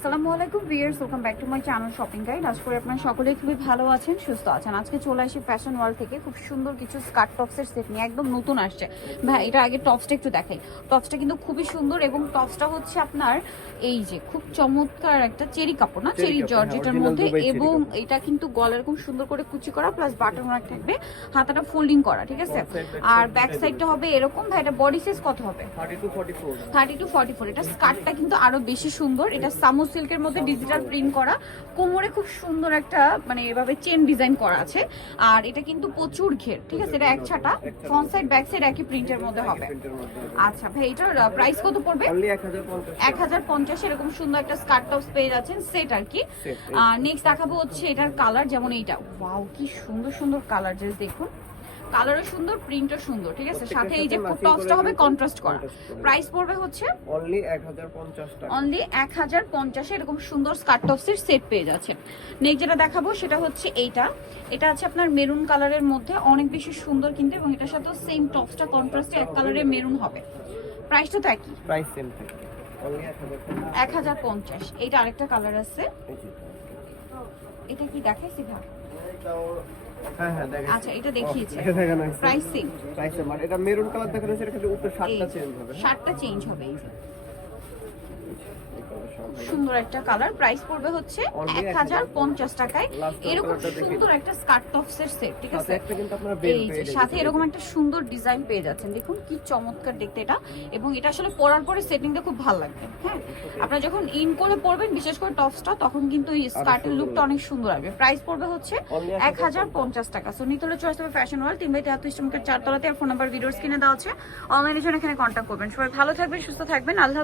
আসসালামু আলাইকুম viewers welcome back to my channel shopping guide আজ করে আপনারা সকলেই খুবই ভালো আছেন সুস্থ আছেন। আজকে চলে আসি ফ্যাশন ওয়ার্ল্ড থেকে। খুব সুন্দর কিছু স্কার্ট টপসের সেট নিয়ে একদম নতুন আসছে। ভাই এটা আগে টপসটা একটু দেখাই। টপসটা কিন্তু খুবই সুন্দর এবং টপসটা হচ্ছে আপনার এই যে খুব চমৎকার একটা চেরি কাপড় না? চেরি কাপড়, জর্জেটার হ্যাঁ, মধ্যে এবং এটা কিন্তু গলার খুব সুন্দর করে কুচি করা প্লাস বাটন ওয়ার্ক থাকবে। হাতাটা ফোল্ডিং করা ঠিক আছে? আর ব্যাক সাইডটা হবে এরকম। ভাই এটা বডি সাইজ কত হবে? থার্টি টু ফর্টি ফোর এটা স্কার্টটা কিন্তু আরও বেশি সুন্দর। এটা সামো সিল্কের মধ্যে ডিজিটাল প্রিন্ট করা। কোমরে খুব সুন্দর একটা মানে এভাবে চেন ডিজাইন করা আছে। আর এটা কিন্তু প্রচুর ঘের ঠিক আছে? এটা এক ছাটা ফ্রন্ট সাইড ব্যাক সাইড একই প্রিন্টের মধ্যে হবে। আচ্ছা ভাই এটার প্রাইস কত পড়বে? অনলি 1050 এক হাজার পঞ্চাশ এরকম সুন্দর একটা স্কার্ট টপস পেয়ে যাচ্ছেন সেট আর কি। নেক্সট দেখাবো হচ্ছে এটার কালার যেমন এইটা ওয়াও কি সুন্দর সুন্দর কালার জাস্ট দেখুন। কালারও সুন্দর প্রিন্টও সুন্দর ঠিক আছে? সাথে এই যে সাথে টপসটা হবে কন্ট্রাস্ট করা। প্রাইস পড়বে হচ্ছে অনলি 1050 টাকা। অনলি এক হাজার পঞ্চাশে এরকম সুন্দর স্কার্ট টপসের সেট পেয়ে যাচ্ছেন। নেক্সট যেটা দেখাবো সেটা হচ্ছে এইটা। এটা আছে আপনার মেরুন কালারের মধ্যে অনেক বেশি সুন্দর কিন্তু এবং এটার সাথেও সেম টপসটা কন্ট্রাস্টে এক কালারের মেরুন হবে। প্রাইসটা তো একই। প্রাইস সেম থাকে 1050 এক হাজার পঞ্চাশ। এইটা আরেকটা কালার আছে। এটা কি দেখাইছি ভাই? হ্যাঁ হ্যাঁ দেখেন আচ্ছা এটা দেখিয়েছি। এটা দেখানো প্রাইস প্রাইস আর এটা মেরুন কালার দেখানো হয়েছে এটা কিন্তু উপরে শার্টটা চেঞ্জ হবে? শার্টটা চেঞ্জ হবে। এই সুন্দর একটা কালার। প্রাইস পড়বে হচ্ছে এক হাজার পঞ্চাশ টাকায়। এরকম সুন্দর একটা স্কার্ট টপসের সেট ঠিক আছে? সাথে এরকম একটা সুন্দর ডিজাইন পেয়ে যাচ্ছেন। দেখুন কি চমৎকার দেখতে এটা। এবং এটা আসলে পরার পরে সেটিংটা খুব ভালো লাগবে হ্যাঁ? আপনারা যখন ইন করে পরবেন বিশেষ করে টপসটা তখন কিন্তু এই স্কার্টের লুকটা অনেক সুন্দর আসবে প্রাইস পড়বে হচ্ছে এক হাজার পঞ্চাশ টাকা। সো নিতলে চয়েস হবে ফ্যাশন ওয়ার্ল্ড তিন বাই তেহাত্তর ইস্টমকের চারতলাতে। আর ফোন নাম্বার ভিডিওর স্ক্রিনে দেওয়া আছে। অনলাইনে জন্য এখানে কন্ট্যাক্ট করবেন। সবাই ভালো থাকবেন সুস্থ থাকবেন। আল্লাহ